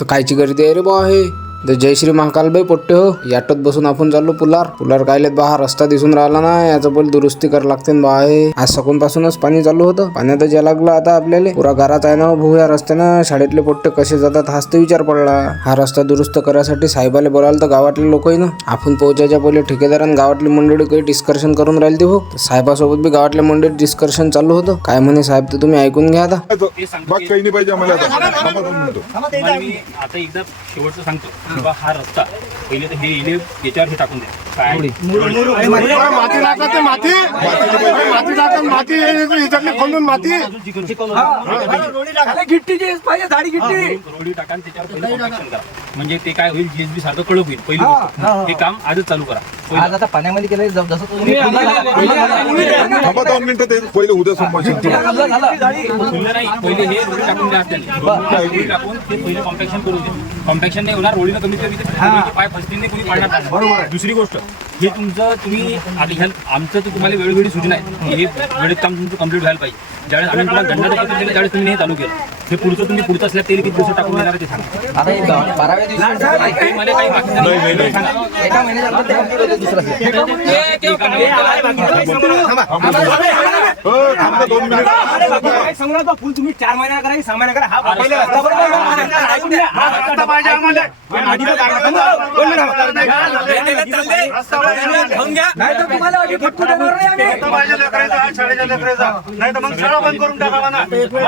तर कायची गर्दी आहे रे बा हे. तर जय श्री महाकाल बाई पोट्टे हो. याटोत बसून आपण चाललो पुलार कायलेत बा. हा रस्ता दिसून राहिला ना, याचं बोल दुरुस्ती करावं लागते बा. हे आज सकाळून पासूनच पाणी चालू होतं. पाण्यातच या लागलं आता आपल्याला. पुरा घरात आहे ना भाऊ या रस्त्यानं. शाळेतले पोट्टे कसे जातात हाच तर विचार पडला. हा रस्ता दुरुस्त करायसाठी साहेबाला बोलावलं तर गावातले लोक ना. आपण पोहोचायच्या पहिले ठेकेदारांनी गावातली मंडळी काही डिस्कशन करून राहिली भाऊ. साहेबासोबत बी गावातल्या मंडळीत डिस्कशन चालू होतं. काय म्हणे साहेब तर तुम्ही ऐकून घ्या आता. काही नाही पाहिजे आम्हाला मी आता एकदा शेवटचं सांगतो किंवा हा रस्ता पहिले तर हे इले याच्यावर हे टाकून द्या. काय रोडी टाका आणि त्याच्यावर पहिले कॉम्पॅक्शन करा. म्हणजे ते काय होईल, जीएसबी सारखं कडक होईल. पहिली गोष्ट हे काम आजच चालू करा. आज आता पाण्यामध्ये केलं जसं तुम्ही थांबा 2 मिनिटं. ते पहिले उद्या संभाषण खुल्लं नाही, पहिले हे रोडी टाकून द्या. रोडी टाकून ते पहिले कॉम्पॅक्शन करून द्या. कॉम्पॅक्शन नाही होणार, रोडीनं कमीत कमी पाय फसतील नाही, कोणी पाडणार नाही. दुसरी गोष्ट, हे तुमचं तुम्ही आता ह्या आमचं तर तुम्हाला वेळोवेळी सूचना आहे की हे वेळेत काम तुमचं कंप्लीट व्हायला पाहिजे. ज्यावेळेस आम्ही तुम्हाला दंडाचं पत्र दिलं त्यावेळेस तुम्ही हे चालू केलं. हे पुढचं तुम्ही पुढचं असल्या तेल किती दिवस टाकून देणार ते सांगा. आता 12व्या दिवशी ते मला काही बाकी नाही. सांगा. एका महिन्याच्या दुसरा थांबा 2 मिनिटं. फुल तुम्ही 4 महिना करा 6 महिना करा. हा पहिले रस्ता बरोबर ऐकून घ्या. हा रस्ता पाहिजे आम्हाला. नाही तर तुम्हाला आधी फटकू देणार नाही आम्ही. नाही तर मग सगळं बंद करून टाकावा ना.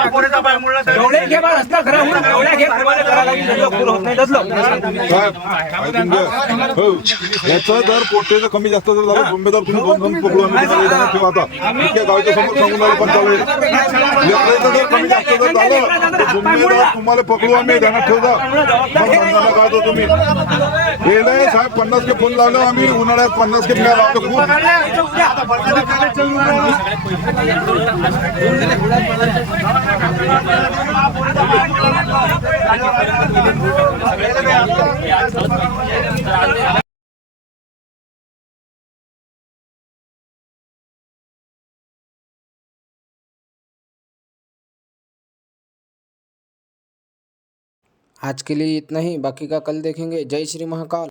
कोणीचा पाय मुळला तर एवढे घे बा रस्ता खरा होऊन एवढ्या घे फरवाले करायला लागेल. पूर्ण होत नाही दसलो. साहेब ऐकून घ्या. हो, याचं जर पोट्टेचं कमी जास्त जर झालं जिम्मेदार तुम्ही 2 जण पकडू. आम्ही तुम्हाला ध्यानात ठेवा आता. ठीक आहे, गावच्या समोर सांगून राहिलं पण चालेल. लेकराचं जर कमी जास्त जर झालं तर जिम्मेदार तुम्हाला पकडू आम्ही. ध्यानात ठेवा. मग काढतो तुम्ही. हे नाही साहेब 50 के फोन लावले आम्ही. उन्हाळ्यात 50 के फिरा लावतो खूप. आज के लिए इतना ही, बाकी का कल देखेंगे. जय श्री महाकाल.